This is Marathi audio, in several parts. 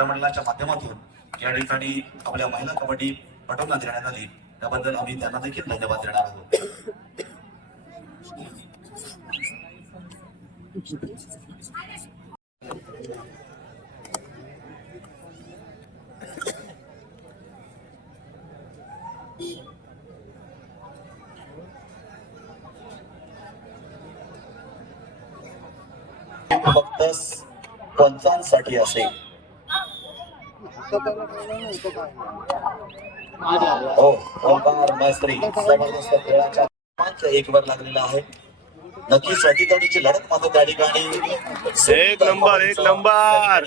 मंडळाच्या माध्यमातून या ठिकाणी आपल्या महिला कबड्डी पटवण्यात देण्यात आली त्याबद्दल आम्ही त्यांना देखील धन्यवाद देणार आहोत. फक्त पंचांसाठी असेल. हो ओंकार मैत्री जबरदस्त खेळाच्या क्रमांक एक वर लागलेला आहे. नक्कीच अटीतटीची लढत मात्र त्या ठिकाणी. एक नंबर, एक नंबर.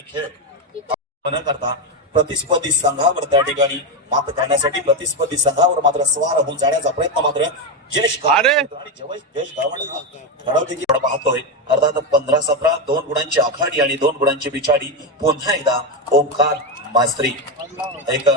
न करता प्रतिस्पर्धी संघावर त्या ठिकाणी मात करण्यासाठी प्रतिस्पर्धी संघावर मात्र स्वार होऊन जाण्याचा प्रयत्न मात्र यश अरे! आणि जवळ यश घडवण्याची आपण पाहतोय. अर्थात पंधरा सतरा दोन गुणांची आखाडी आणि दोन गुणांची बिछाडी. पुन्हा एकदा ओंकार मास्त्री. एक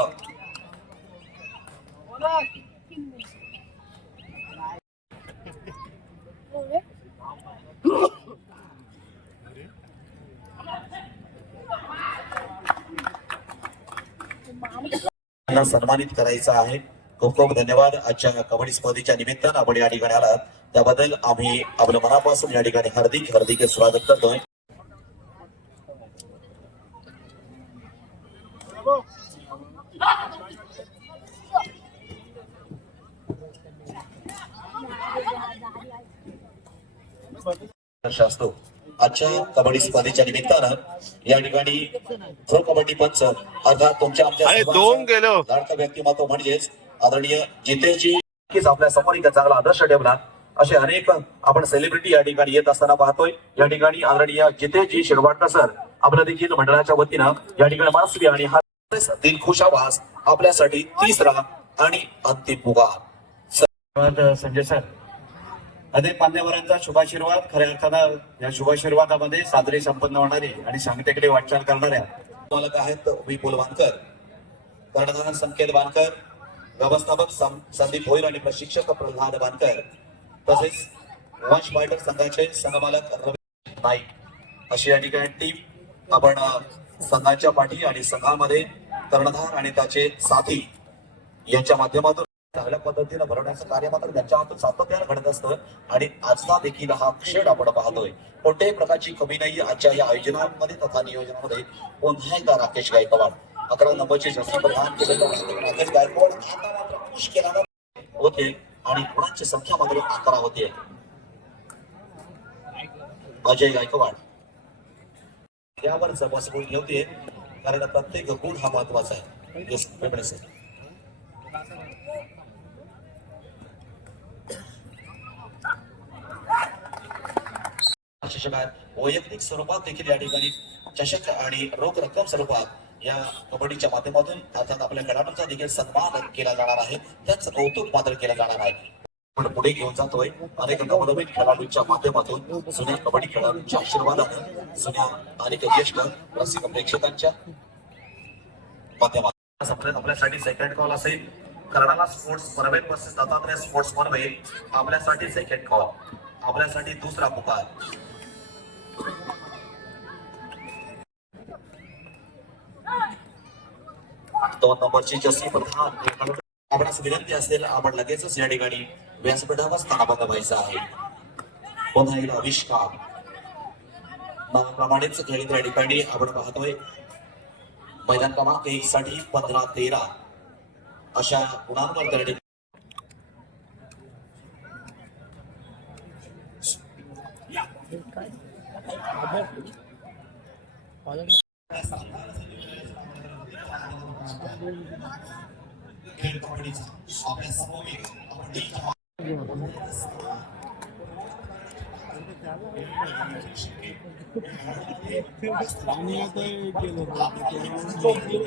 सन्मानित करायचं आहे. खूप खूप धन्यवाद. आजच्या कबड्डी स्पर्धेच्या निमित्तानं आपण या ठिकाणी आलात. त्याबद्दल आम्ही आपलं मनापासून या ठिकाणी हार्दिक हार्दिक स्वागत करतोय. असतो. आजच्या कबड्डी स्पर्धेच्या निमित्तानं या ठिकाणी प्रो कबड्डी पंच अर्थात तुमच्या आमच्या व्यक्तिमत्व म्हणजेच आदरणीय जितेशजी नक्कीच आपल्यासमोर एक चांगला आदर्श ठेवला. असे अनेक आपण सेलिब्रिटी या ठिकाणी येत असताना पाहतोय. या ठिकाणी आदरणीय जितेशजी शिरवाडकर सर आपल्या देखील मंडळाच्या वतीनं या ठिकाणी मानसी आणि हा दिलखुश आवाज आपल्यासाठी तिसरा आणि अंतिम पुकार संजय सर. अनेक मान्यवरांचा शुभाशीर्वाद. खऱ्या अर्थानं या शुभाशीर्वादामध्ये साजरी संपन्न होणारी आणि सांगतेकडे वाटचाल करणाऱ्या मालक आहेत विपुल वानकर कर्णधार संकेत वानकर व्यवस्थापक संदीप भोईर आणि प्रशिक्षक प्रल्हाद वानकर तसेच वंश फायटर संघाचे संघमालक रवी नाईक. अशी या ठिकाणी टीम आपण संघाच्या पाठी आणि संघामध्ये कर्णधार आणि त्याचे साथी यांच्या माध्यमातून चांगल्या पद्धतीनं भरवण्याचं कार्य मात्र त्यांच्या हातून सातत्यानं घडत असतं आणि आजचा देखील हा क्षण आपण पाहतोय. कोणत्याही प्रकारची कमी नाही आजच्या या आयोजनामध्ये तथा नियोजनामध्ये पुन्हा एकदा राकेश गायकवाड अकरा नंबरचे जसं प्रदान केलेलं राकेश गायकवाड आता मात्र केला होते आणि गुणांची संख्या मात्र अकरा होते. अजय गायकवाड. यावर जबस गुण ठेवते कारण प्रत्येक गुण हा महत्त्वाचा आहे. सर. वैयक्तिक स्वरूपात देखील या ठिकाणी चषक आणि रोख रक्कम स्वरूपात या कबड्डीच्या माध्यमातून अर्थात आपल्या खेळाडूंचा देखील सन्मान केला जाणार आहे. त्याच कौतुक मात्र केलं जाणार आहे. पण पुढे घेऊन जातोय. अनेक नवनवीन खेळाडूंच्या माध्यमातून जुन्या कबड्डी खेळाडूंच्या आशीर्वादानं जुन्या अनेक ज्येष्ठ रसिक प्रेक्षकांच्या माध्यमातून आपल्यासाठी सेकंड कॉल असेल. कर्णाला स्पोर्ट्स परवेन वर्सेस दत्तात्रय स्पोर्ट्स परवे आपल्यासाठी सेकंड कॉल आपल्यासाठी दुसरा पुकार दोन नंबरची जसी प्रधान आपणास विनंती असेल आपण लगेचच या ठिकाणी व्यासपीठावर स्थानाबद्ध व्हायचं आहे. पुन्हा एकदा आविष्कार. नावाप्रमाणेच खेळीत या ठिकाणी आपण पाहतोय. मैदान क्रमांक एक साठी पंधरा तेरा. अशा गुणांवर त्या ठिकाणी खेळ कबड्डीचा आपल्यासमोर आपण खेळणारही संघांना या ठिकाणी निमंत्रित करतोय पुढे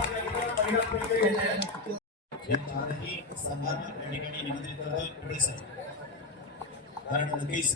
सर कारण नक्कीच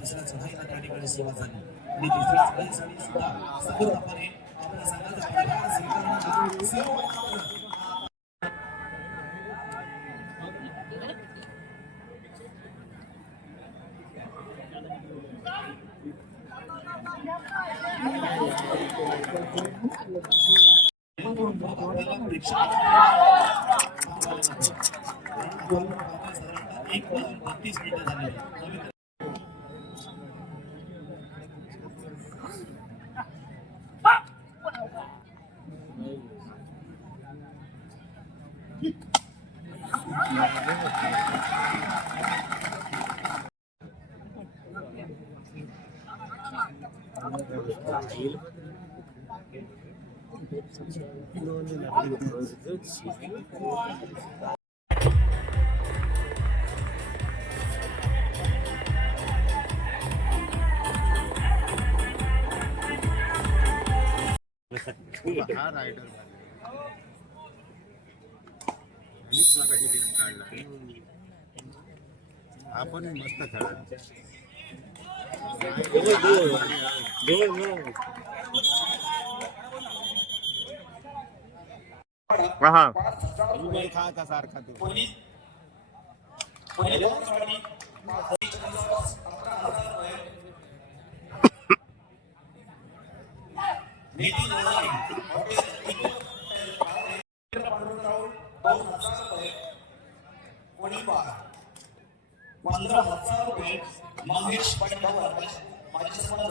दुसऱ्या चढाईला त्या ठिकाणी सुरुवात झाली आणि तिसऱ्या चढाईसाठी सुद्धा समोरपणे आपल्या संघाचा पराभव स्वीकारणारा सर्व हा रायडर काढला आपण मस्त खेळा बारा पंधरा हजार रुपये महेश पांडवर माझ्यासमोर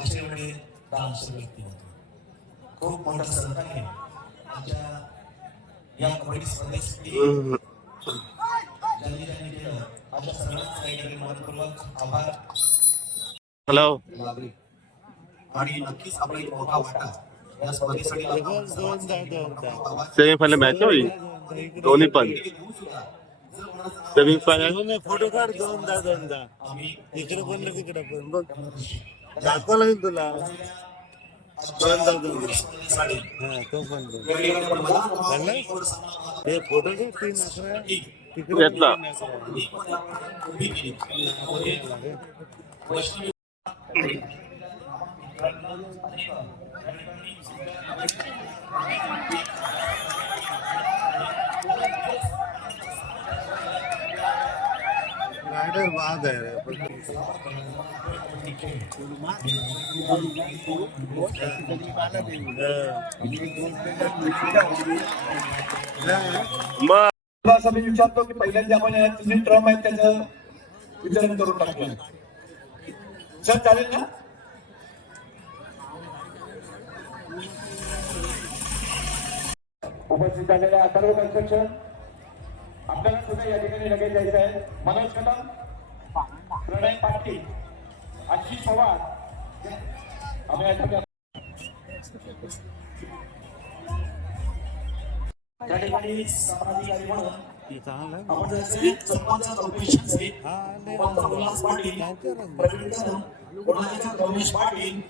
असे वेळी दानशील व्यक्ती होते खूप मोठं सहकार्य आमच्या या कबड्डी स्पर्धेसाठी ज्यांनी ज्यांनी केलं अशा सर्वांच काही मनपूर्वक आभार. हॅलो आणि नक्कीच आपला एक मोठा वाटा. या स्पर्धेसाठी. सेमीफायनल मॅच होई दोन्ही पण. सेमीफायनल फोटो काढ दोनदा दोनदा आम्ही इकडे पण ना तिकडे पण. बघ दाखवला मी तुला दोनदा दोनदा स्पर्धेसाठी हा तो पण बघ. वेगवेगळ्या पडवाला चाललं? गोड सामना ते फोटो काढ तीन अकरा तिकडे घेतला. तीन अकरा. ही पण आपण उभी केली. त्यामध्ये वैष्णवी रायडर वाघ आहे रे पण मग तुला असं मी विचारतो की पहिल्यांदा आपण या तिन्ही ट्रम आहेत त्याचं वितरण करून टाकलं सर चालेल ना? उपस्थित झालेल्या सर्व कन्स्ट्रक्शन आपल्याला सुद्धा या ठिकाणी लगेच जायचं आहे. मनोज कदम प्रणय पाटील. आशिष पवार त्या ठिकाणी म्हणून आपण जायचंय सरपंच चौकशीचे हा उल्हास पाटील प्रवीण कदम रमेश पाटील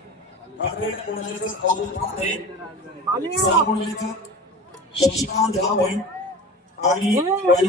शशिकांत गावण आणि वाणी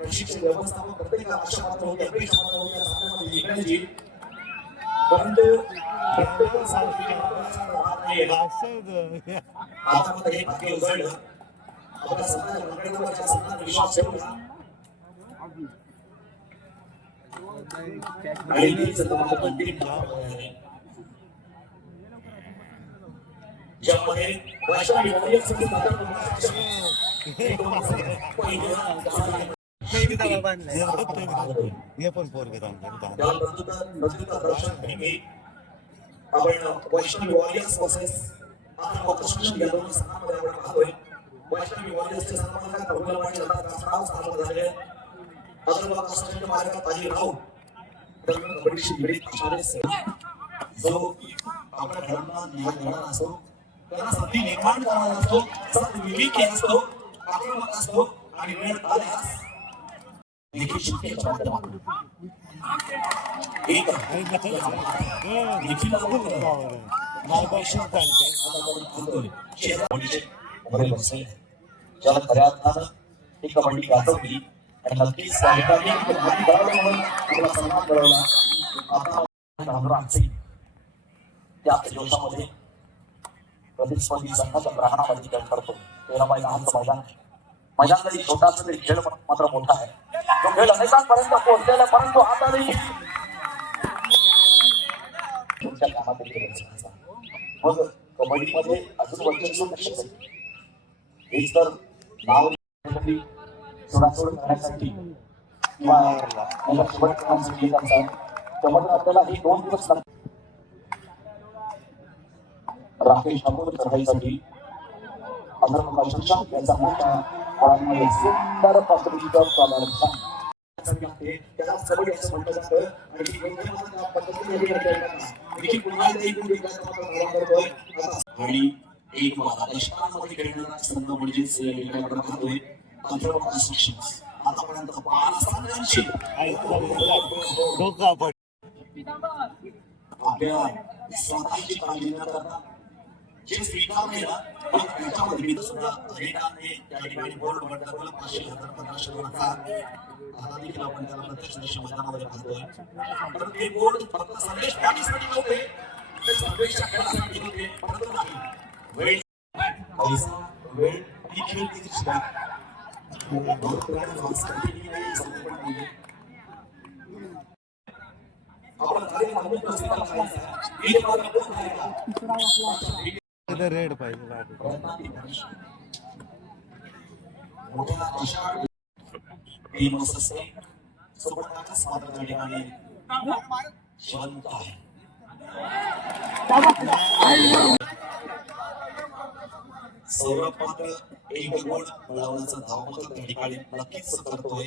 प्रशिक्षण व्यवस्थापन प्रत्येक आशा होते होती अपेक्षा या जिंकण्याची परंतु प्रत्येक हे भाग्य आपल्या मंडळीवरच्या विश्वास ठेवला आणि ज्यामध्ये साठी सादर हे पण पोरगे त्याला प्रत्युत्तर प्रत्युत्तर दर्शन नेहमी आपण वैष्णवी वॉरियर्स वर्सेस आपण ऑपरेशन या दोन संघांमध्ये आपण पाहतोय वैष्णवी वॉरियर्सचे संघाला प्रबलपणे जातात राव स्थापन झाले अथर्व कसरच्या मार्गात आधी राहून तर कबड्डीशी निगडीत असणारे सैनिक जो आपल्या खेळांना न्याय देणारा असतो त्यांना संधी निर्माण करणारा असतो सत विवेकी असतो आक्रमक असतो आणि वेळ आल्यास ज्याला खऱ्या अर्थानं ही कबड्डी गाजवली आणि नक्कीच त्या म्हणून आपला सन्मान मिळवला आता सिंग त्याच प्रतिस्पर्धी संघाच्या ग्रहणामध्ये करतो. तेरा बाय लहानचं मैदान. आहे. मैदान जरी छोटा असलं तरी खेळ मात्र मोठा आहे तो खेळ अनेकांपर्यंत पोहोचलेला परंतु आता देखील तुमच्या कामात मग कबड्डीमध्ये अजून वर्चस्व कशाचं आहे? हेच तर नाव सोडासोड करण्यासाठी किंवा याला शेवट करण्यासाठी येत असतात त्यामध्ये आपल्याला हे दोन दिवस राकेश ठाकूर चढाईसाठी अधर्म प्रशंसा यांचा मोठा फळांमध्ये सुंदर पद्धतीचं प्रदर्शन त्याला सबळ असं म्हटलं जातं आणि पद्धतीने. देखील पुन्हा एकूण आणि एक वादा दशकांमध्ये खेळणारा संघ म्हणजेच आपण पाहतोय अथर्व कन्स्ट्रक्शन्स आतापर्यंत डोकं आपण आपल्या स्वतःची काळजी न करता जे स्वीकारले ना मग त्याच्यामध्ये मी सुद्धा अनेकांनी त्या ठिकाणी बोर्ड म्हटलं बंद पाचशे हजार पंधराशे दोन हजार आता देखील आपण त्याला प्रत्यक्ष दृश्य मैदानामध्ये पाहतोय तर ते बोर्ड फक्त संदेश पाठीसाठी नव्हते ते संदेशच्या खेळासाठी होते परंतु नाही वेळ पैसा वेळ ही खेळ किती सुद्धा भरपूर माणसं कधीही नाही, संकल्पना नाहीये. आपण कार्य साधं रेड पाहिजे सौरभ मात्र एक गुण मिळवण्याचा धावमत त्या ठिकाणी नक्कीच करतोय.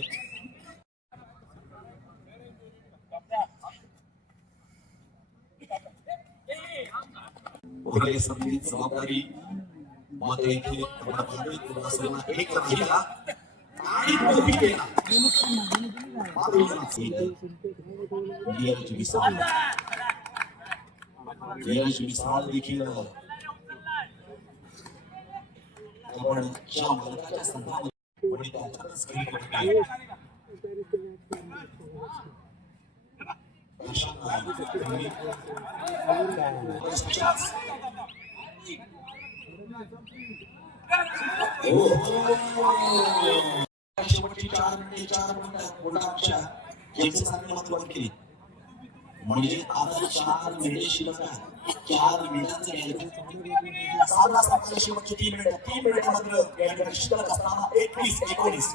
कोण करायचं? तिथं रेड पाहिजे बाकी. मोठ्या अशा टीम असते सोबतच मात्र त्या ठिकाणी जिवंत आहे सौरभ मात्र एक गोल मिळवण्याचा धावपत्र त्या ठिकाणी नक्कीच करतोय उरलेली संधी जबाबदारी मात्र इथे आपण पाहतोय की वासुदेवला एक राहिला आणि तो बी केला. मात्र इथे नीरज विशाल नीरज विशाल देखील आपण ज्या मालकाच्या संघामध्ये कोणी त्याच्यातच खेळ करतोय. अशा त्यांनी शेवटची चार मिनिटे चार मिनिटं मोठा अक्षर यांचे सांगणे महत्वाचे केले म्हणजे आता चार मिनिटे शिल्लक आहे चार मिनिटांचं घ्यायचं साधा सामना शेवटचे तीन मिनिटं तीन मिनिटं मात्र या ठिकाणी शिल्लक असताना एकवीस एकोणीस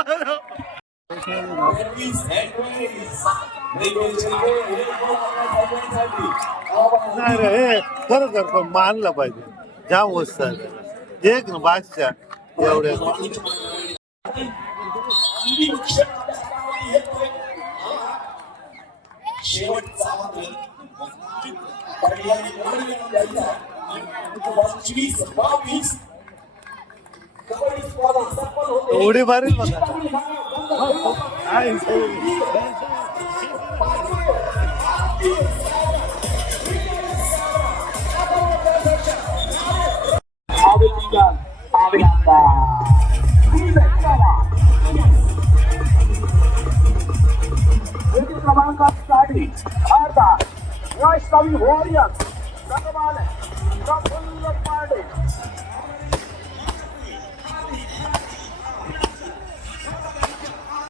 एकवीस, एकवीस. नाही रे हे खरं करतो मानलं पाहिजे जाम वस्त आहे एक ना बादशाह एवढ्या अंतिम क्षण आपल्या हातामध्ये येतोय. शेवटचा मात्र पर्यायी लढाई द्यायचा. पंचवीस बावीस कबड्डी स्पर्धा संपन्न होते. उडी मारील बघा काय अभिनंदन अभिनंदन क्रमांकासाठी अर्धा वैष्णवी वॉरियर्स संगमाने